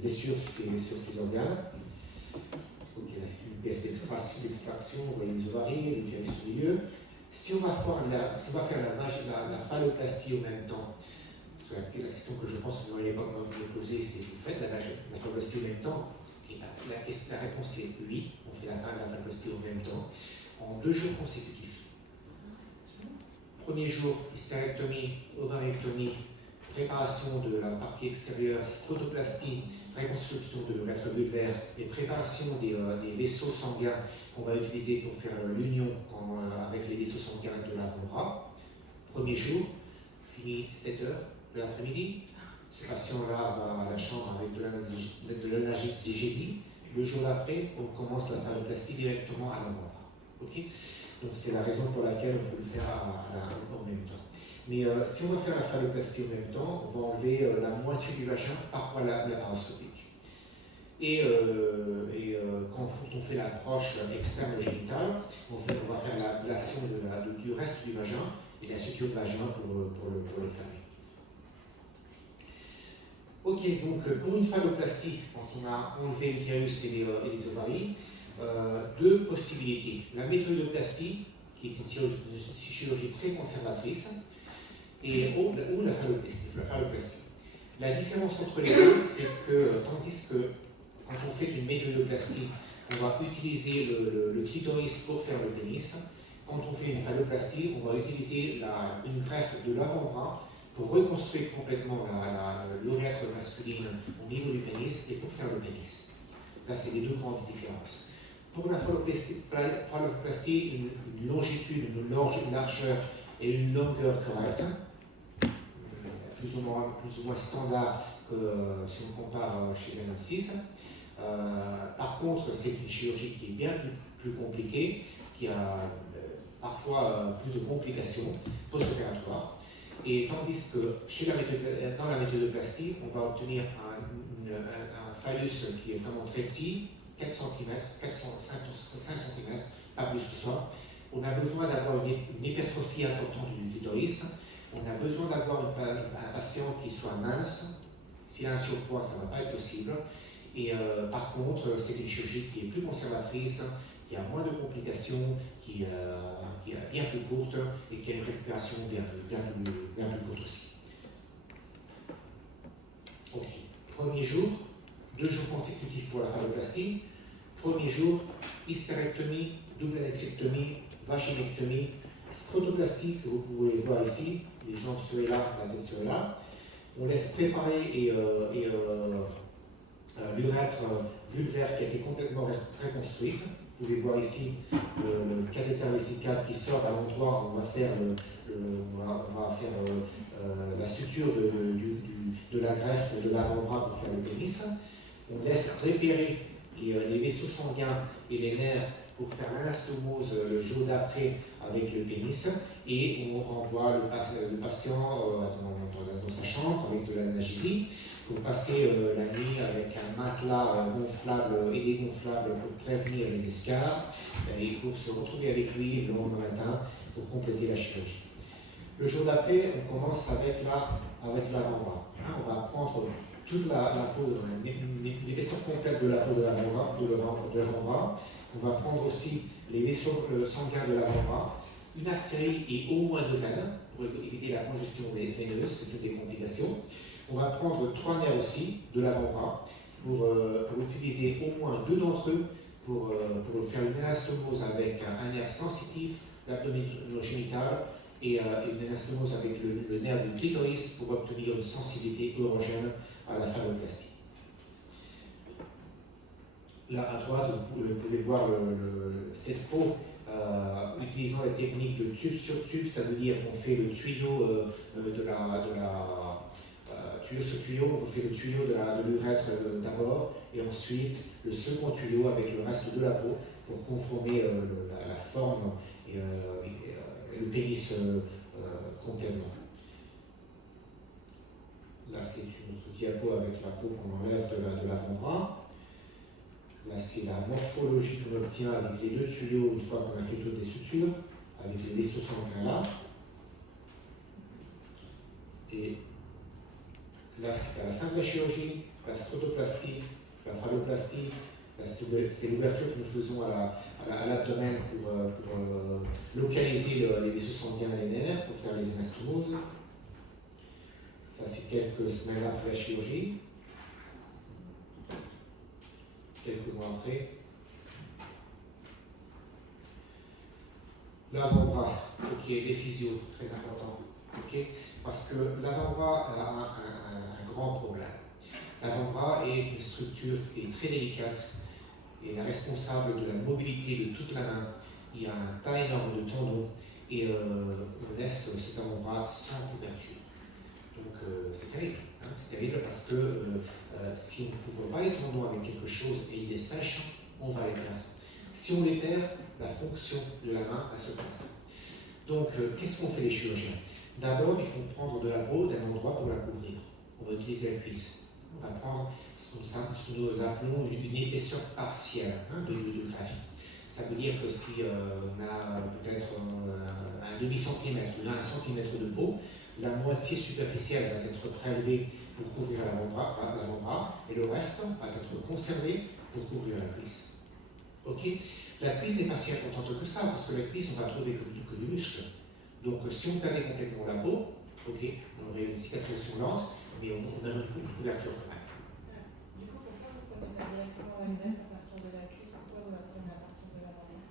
blessure sur ces organes. Donc il reste une pièce d'extraction, vous voyez les ovaries, l'utérus au milieu. Si on va faire la phalloplastie au même temps, parce que la question que je pense que vous allez me poser, c'est vous faites la phalloplastie au même temps? La réponse est oui, on fait la phalloplastie au même temps, en 2 jours consécutifs. Premier jour, hystérectomie, ovarectomie, préparation de la partie extérieure, scrotoplastie, reconstruction de l'urètre vulvaire et préparation des vaisseaux sanguins qu'on va utiliser pour faire l'union avec les vaisseaux sanguins de l'avant-bras. Premier jour, fini 7 heures de l'après-midi. Ce patient-là va à la chambre avec de l'analgésie. Le jour d'après, on commence la phalloplastie directement à l'avant-bras. Okay, donc c'est la raison pour laquelle on peut le faire en même temps. Mais si on va faire la phalloplastie en même temps, on va enlever la moitié du vagin, parfois laparoscopique. Et quand on fait l'approche externe génitale, on va faire l'ablation du reste du vagin et la suture de vagin pour le fermer. Ok, donc pour une phalloplastie, quand on a enlevé l'utérus et les ovaries, 2 possibilités. La méthodoplastie, qui est une chirurgie très conservatrice, ou la phalloplastie. La différence entre les deux, c'est que tandis que quand on fait une méthodoplastie, on va utiliser le clitoris pour faire le pénis. Quand on fait une phalloplastie, on va utiliser une greffe de l'avant-bras pour reconstruire complètement l'urètre masculine au niveau du pénis et pour faire le pénis. Là, c'est les 2 grandes différences. Pour la phalloplastie, une longitude, une largeur et une longueur correcte, plus ou moins standard que si on compare chez un homme cis. Par contre, c'est une chirurgie qui est bien plus compliquée, qui a parfois plus de complications post-opératoires. Et tandis que dans la méthodoplastie, on va obtenir un phallus qui est vraiment très petit, 4 cm, 5 cm, pas plus que ça. On a besoin d'avoir une hypertrophie importante du clitoris. On a besoin d'avoir un patient qui soit mince. S'il a un surpoids, ça ne va pas être possible. Et par contre, c'est une chirurgie qui est plus conservatrice, qui a moins de complications, qui est bien plus courte et qui a une récupération bien plus courte aussi. Ok. Premier jour, 2 jours consécutifs pour la phalloplastie. Premier jour, hystérectomie, double annexectomie, vaginectomie, scrotoplastie que vous pouvez voir ici. Les jambes seraient là, la tête serait là. On laisse préparer l'urètre vulvaire qui a été complètement reconstruit. Vous pouvez voir ici le cathéter vésical qui sort à l'endroit où on va faire, la suture de la greffe de l'avant-bras pour faire le pénis. On laisse repérer les vaisseaux sanguins et les nerfs pour faire l'anastomose le jour d'après avec le pénis et on renvoie le patient dans sa chambre avec de l'analgésie pour passer la nuit avec un matelas gonflable et dégonflable pour prévenir les escarres et pour se retrouver avec lui le lendemain matin pour compléter la chirurgie. Le jour d'après, on commence avec l'avant-bras. On va prendre toute la peau, une épaisseur complète de la peau de l'avant-bras. On va prendre aussi les vaisseaux sanguins de l'avant-bras, une artérie et au moins 2 veines pour éviter la congestion veineuse, c'est toutes des complications. On va prendre 3 nerfs aussi de l'avant-bras pour utiliser au moins 2 d'entre eux pour faire une anastomose avec un nerf sensitif, l'abdominogénital et une anastomose avec le nerf du clitoris pour obtenir une sensibilité érogène à la phalloplastie. Là à droite, vous pouvez voir cette peau utilisant les techniques de tube sur tube, ça veut dire qu'on fait le tuyau tuyau sur tuyau, on fait le tuyau de l'urètre d'abord et ensuite le second tuyau avec le reste de la peau pour conformer la forme et le pénis complètement. Là, c'est une autre diapo avec la peau qu'on enlève de l'avant-bras. Là, c'est la morphologie qu'on obtient avec les 2 tuyaux une fois qu'on a fait toutes les sutures, avec les vaisseaux sanguins là. Et Là, c'est à la fin de la chirurgie, la scrotoplastie, la phalloplastie. C'est l'ouverture que nous faisons à l'abdomen pour localiser les vaisseaux sanguins et les nerfs, pour faire les anastomoses. Ça, c'est quelques semaines après la chirurgie. Quelques mois après. L'avant-bras, ok, les physios, très important, ok, parce que l'avant-bras a un grand problème. L'avant-bras est une structure qui est très délicate et est responsable de la mobilité de toute la main. Il y a un tas énorme de tendons et on laisse cet avant-bras sans couverture. Donc c'est terrible, hein, c'est terrible parce que si on ne couvre pas les tendons avec quelque chose et il est sèche, on va les perdre. Si on les perd, la fonction de la main va se perdre. Donc qu'est-ce qu'ont fait les chirurgiens? D'abord, ils font prendre de la peau d'un endroit pour la couvrir. On va utiliser la cuisse. On va prendre ce que nous appelons une épaisseur partielle, hein, de greffe. Ça veut dire que si on a peut-être un demi-centimètre ou 1 centimètre de peau, la moitié superficielle va être prélevée pour couvrir l'avant-bras et le reste va être conservé pour couvrir la cuisse. Ok, la cuisse n'est pas si importante que ça, parce que la cuisse, on va trouver que du muscle. Donc, si on perdait complètement la peau, ok, on aurait une cicatrisation lente, mais on a une couverture quand même. Du coup, pourquoi vous prenez pas directement la greffe à partir de la cuisse? Pourquoi vous la prenez à partir de l'avant-bras?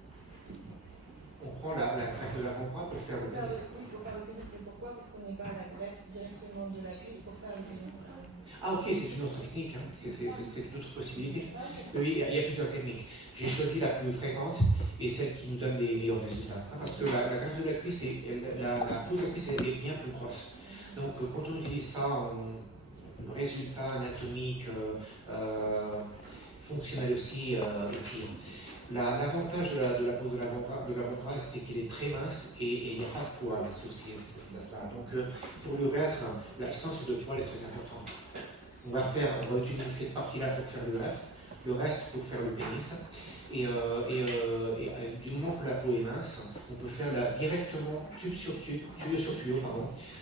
On prend la greffe de l'avant-bras pour faire le pénis. Oui, pour faire le pénis, mais pourquoi vous ne prenez pas la greffe directement de la cuisse pour faire le pénis? Ah ok, c'est une autre technique, hein. C'est une autre possibilité. Oui, il y a plusieurs techniques. J'ai choisi la plus fréquente et celle qui nous donne les meilleurs résultats. Hein, parce que la greffe de la cuisse, la peau de la cuisse elle est bien plus grosse. Donc quand on utilise ça en résultat anatomique, fonctionnel aussi, est pire. L'avantage de la peau de l'avant-bras, c'est qu'elle est très mince et il n'y a pas de poids associé à cette place-là. Donc pour le reste, l'absence de poids est très importante. On va utiliser cette partie-là pour faire le reste pour faire le pénis. Et du moment que la peau est mince, on peut faire directement tuyau sur tuyau,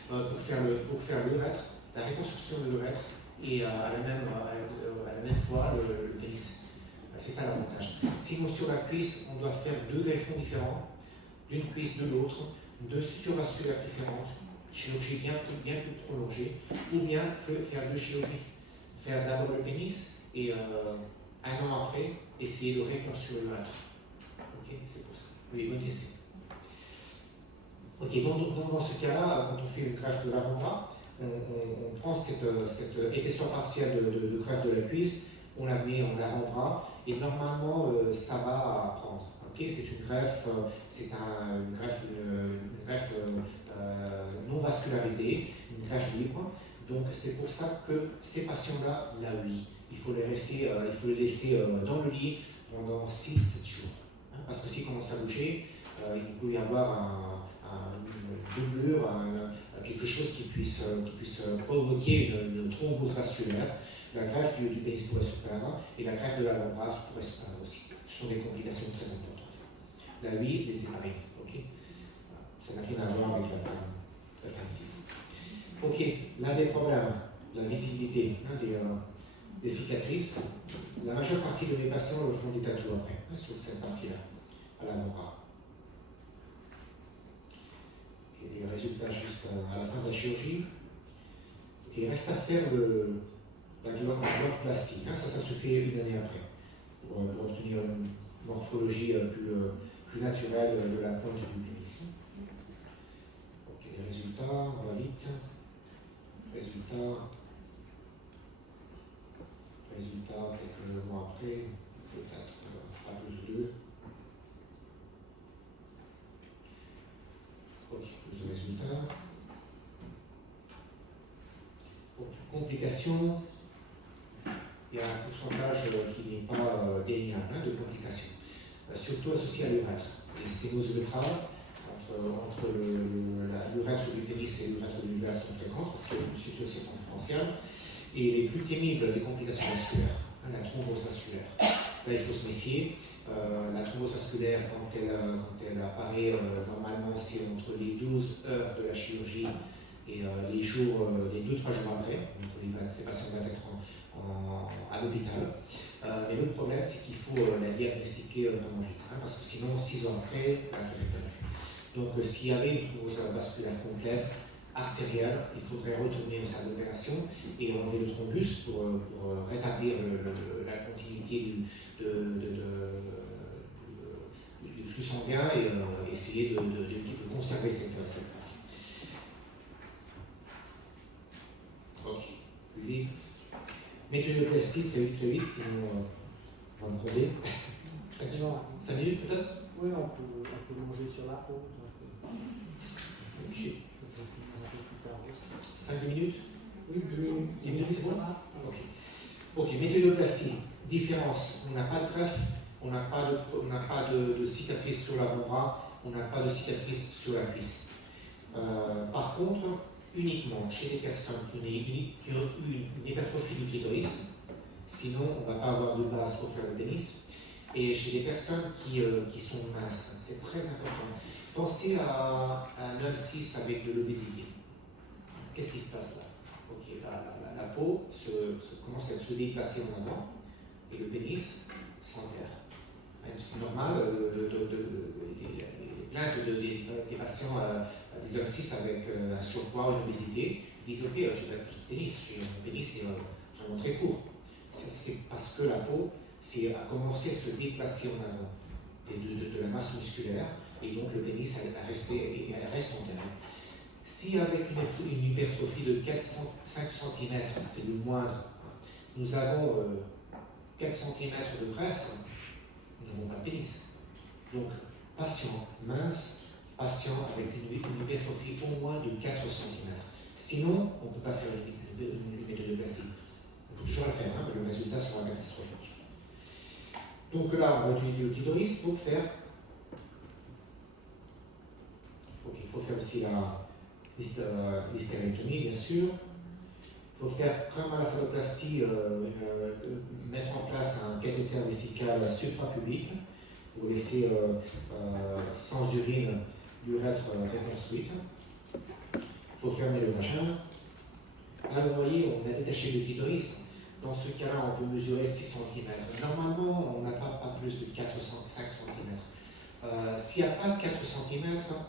pour faire l'urètre, la reconstruction de l'urètre et à la même fois le pénis. C'est ça l'avantage. Sinon sur la cuisse, on doit faire 2 greffons différents, d'une cuisse de l'autre, 2 sutures vasculaires différentes, chirurgie bien plus prolongée, ou bien faire 2 chirurgies. Faire d'abord le pénis et 1 an après, essayer de reconstruire l'urètre. Ok, c'est pour ça. Oui, bonne question. Ok, dans ce cas-là, quand on fait une greffe de l'avant-bras, on prend cette épaisseur partielle de greffe de la cuisse, on la met en avant-bras et normalement ça va prendre. Okay, c'est une greffe, une greffe non vascularisée, une greffe libre. Donc c'est pour ça que ces patients-là, oui, il faut les laisser dans le lit pendant 6-7 jours. Hein, parce que s'ils commencent à bouger, il peut y avoir une doublure, quelque chose qui puisse provoquer une thrombose vasculaire. La greffe du pénis pourrait se perdre et la greffe de l'avant-bras pourrait se perdre aussi. Ce sont des complications très importantes. La vie les séparer, ok? Ça n'a rien à voir avec la femme 6. Ok, l'un des problèmes, la visibilité des cicatrices. La majeure partie de mes patients font des tatous après, hein, sur cette partie-là, à l'avant-bras. Okay, les résultats juste à la fin de la chirurgie. Okay, il reste à faire la glotoplastie. Hein, ça se fait 1 année après, pour obtenir une morphologie plus naturelle de la pointe du pénis. Ok, les résultats, on va vite. Résultats, quelques mois après, peut-être pas plus de 2. Ok, plus de résultats. Bon, complications, il y a un pourcentage qui n'est pas déniable de complications, surtout associé à l'urètre. Les sténoses urétrales entre l'urètre du pénis et l'urètre du vulve sont fréquentes parce qu'il y a une suture circonférentielle. Et les plus pénibles des complications vasculaires, hein, la thrombose vasculaire. Là, il faut se méfier. La thrombose vasculaire, quand elle apparaît, normalement, c'est entre les 12 heures de la chirurgie Et les 2-3 jours après, donc ces patients doivent être à l'hôpital. Mais le problème, c'est qu'il faut la diagnostiquer vraiment vite, hein, parce que sinon, 6 ans après, elle est perdue. Donc, s'il y avait une thrombose vasculaire complète, artérielle, il faudrait retourner au salle d'opération et enlever le thrombus pour rétablir la continuité du flux sanguin et essayer de conserver cette partie. Ok. Vite. Méthodoplastie, très vite, sinon on va me gronder. 5 minutes peut-être? Oui, on peut manger sur la peau. Ok. 5 minutes? Oui, 2 minutes. 10 minutes, c'est bon? Ok, méthodoplastie. Différence, on n'a pas de greffe, on n'a pas de cicatrice sur l'avant-bras, on n'a pas de cicatrice sur la cuisse. Par contre, uniquement chez les personnes qui ont eu une hypertrophie du clitoris, sinon on ne va pas avoir de base pour faire le pénis, et chez les personnes qui sont minces, c'est très important. Pensez à un homme cis avec de l'obésité. Qu'est-ce qui se passe là? Ok, la peau commence à se déplacer en avant et le pénis s'enterre. C'est normal, les plaintes des patients, des hommes cis avec un surpoids ou une obésité, disent ok, j'ai pas de pénis, mon pénis est vraiment très court. C'est parce que la peau a commencé à se déplacer en avant de la masse musculaire et donc le pénis elle reste enterré. Si avec une hypertrophie de 5 cm, c'est le moindre, nous avons 4 cm de presse, nous n'avons pas de pénis. Donc, patient mince, patient avec une hypertrophie au moins de 4 cm. Sinon, on ne peut pas faire une méthodoplastie. On peut toujours la faire, hein, mais le résultat sera catastrophique. Donc là, on va utiliser le clitoris pour faire. Il faut faire aussi l'hystérectomie, bien sûr. Il faut faire, comme à la phalloplastie, mettre en place un cathéter vésical suprapubique pour laisser sans urine l'urètre reconstruite. Il faut fermer le vagin. Là, vous voyez, on a détaché le clitoris. Dans ce cas-là, on peut mesurer 6 cm. Normalement, on n'a pas plus de 4-5 cm. S'il n'y a pas de 4 cm,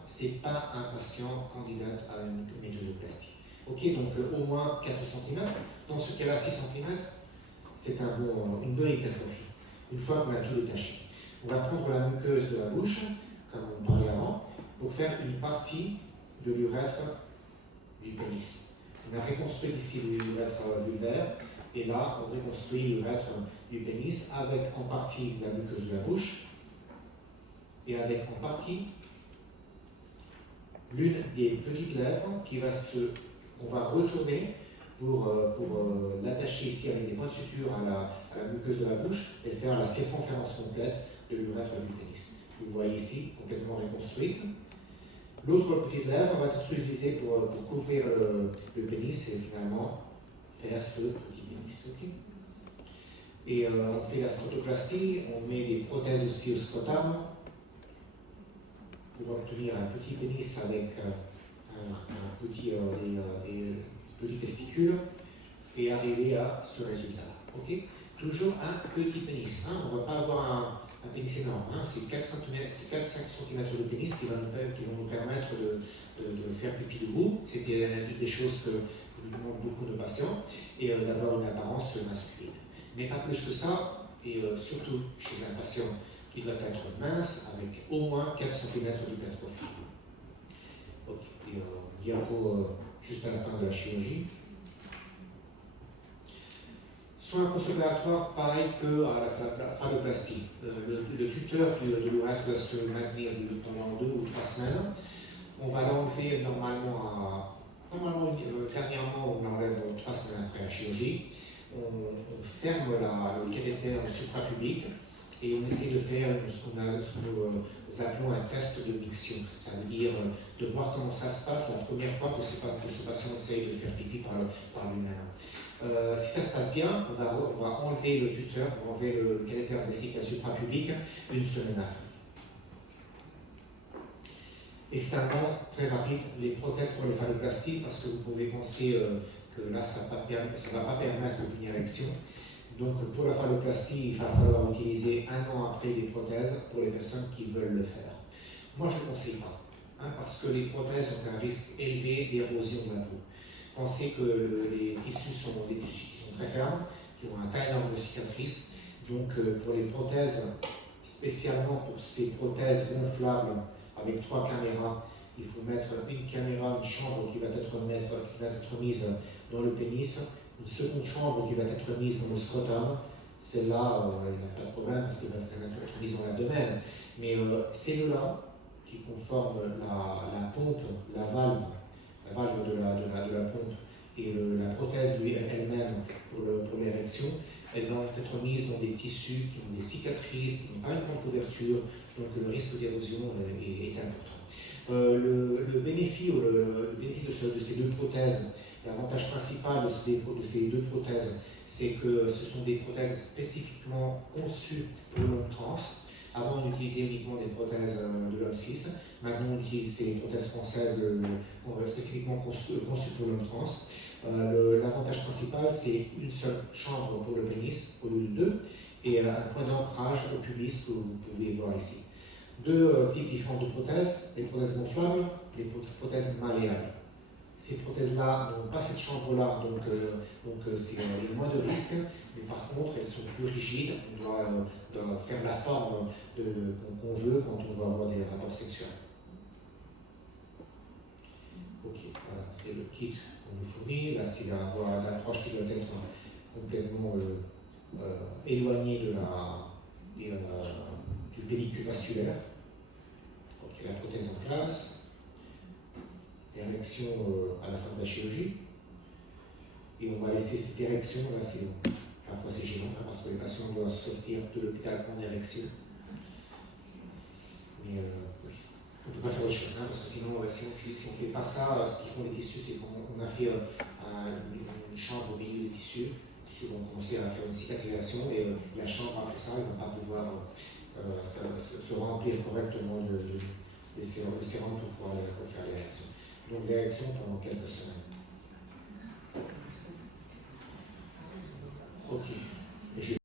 ce n'est pas un patient candidat à une méthodoplastie. Ok, donc au moins 4 cm. Dans ce cas-là, 6 cm, c'est une bonne hypertrophie. Une fois qu'on a tout détaché. On va prendre la muqueuse de la bouche, comme on parlait avant, pour faire une partie de l'urètre du pénis. On a reconstruit ici l'urètre vulvaire, et là, on reconstruit l'urètre du pénis avec en partie la muqueuse de la bouche, et avec en partie l'une des petites lèvres qu'on va retourner pour l'attacher ici avec des points de suture à la muqueuse de la bouche et faire la circonférence complète de l'urètre du pénis. Vous voyez ici, complètement reconstruite. L'autre petite lèvre va être utilisée pour couvrir le pénis et finalement faire ce petit pénis. Okay. Et on fait la scrotoplastie, on met des prothèses aussi au scrotum pour obtenir un petit pénis avec des petits testicules et arriver à ce résultat. Okay. Toujours un petit pénis. Hein. On ne va pas avoir un pénis énorme. Hein. C'est 4-5 cm de pénis qui vont nous permettre de faire pipi debout. C'était une des choses que nous demandent beaucoup de patients et d'avoir une apparence masculine. Mais pas plus que ça, et surtout chez un patient qui doit être mince avec au moins 4 cm d'hypertrophie. Ok, et diapo juste à la fin de la chirurgie. Soins post-opératoires, pareil qu'à la phalloplastie. Le tuteur de l'urètre doit se maintenir pendant 2 ou 3 semaines. On va l'enlever dernièrement, on l'enlève 3 semaines après la chirurgie. On ferme le cathéter suprapubique et on essaie de faire ce que nous appelons un test de miction. Ça veut dire de voir comment ça se passe la première fois que ce patient essaye de faire pipi par lui-même. Si ça se passe bien, on va enlever le tuteur, on va enlever le cathéter vésical suprapubique 1 semaine après. Et finalement, très rapide, les prothèses pour les phalloplasties, parce que vous pouvez penser que là, ça ne va pas permettre une érection. Donc pour la phalloplastie, il va falloir utiliser 1 an après des prothèses pour les personnes qui veulent le faire. Moi, je ne conseille pas, parce que les prothèses ont un risque élevé d'érosion de la peau. Pensez que les tissus sont des tissus qui sont très fermes, qui ont un tas énorme de cicatrices. Donc pour les prothèses, spécialement pour ces prothèses gonflables avec 3 caméras, il faut mettre une caméra, une chambre qui va être mise dans le pénis, une seconde chambre qui va être mise dans le scrotum. Celle-là, il n'y a pas de problème parce qu'elle va être mise dans l'abdomen. Mais celle-là, qui conforme la pompe, la valve de la pompe et la prothèse elle-même pour l'érection, elles vont être mises dans des tissus qui ont des cicatrices, qui n'ont pas une grande couverture, donc le risque d'érosion est important. Le bénéfice de ces deux prothèses, l'avantage principal de ces deux prothèses, c'est que ce sont des prothèses spécifiquement conçues pour le long trans. Avant, on utilisait uniquement des prothèses de l'homme 6. Maintenant, on utilise ces prothèses françaises spécifiquement conçues pour l'homme trans. L'avantage principal, c'est une seule chambre pour le pénis au lieu de 2 et un point d'ancrage au pubis que vous pouvez voir ici. 2 types différents de prothèses, les prothèses gonflables, les prothèses malléables. Ces prothèses-là n'ont pas cette chambre-là, donc il y a moins de risques, mais par contre, elles sont plus rigides. On doit faire la forme qu'on veut quand on va avoir des rapports sexuels. Ok, voilà, c'est le kit qu'on nous fournit. Là, c'est l'approche qui doit être complètement éloignée du pellicule vasculaire. Ok, la prothèse en place. Érection à la fin de la chirurgie. Et on va laisser cette érection, là, parfois c'est gênant, parce que les patients doivent sortir de l'hôpital en érection. Mais oui, on ne peut pas faire autre chose, parce que sinon, si on ne fait pas ça, ce qu'ils font les tissus, c'est qu'on a fait une chambre au milieu des tissus. Les tissus vont commencer à faire une cicatrisation et la chambre après ça, ils ne vont pas pouvoir se remplir correctement de sérum pour pouvoir faire l'érection. Donc l'érection pendant quelques semaines.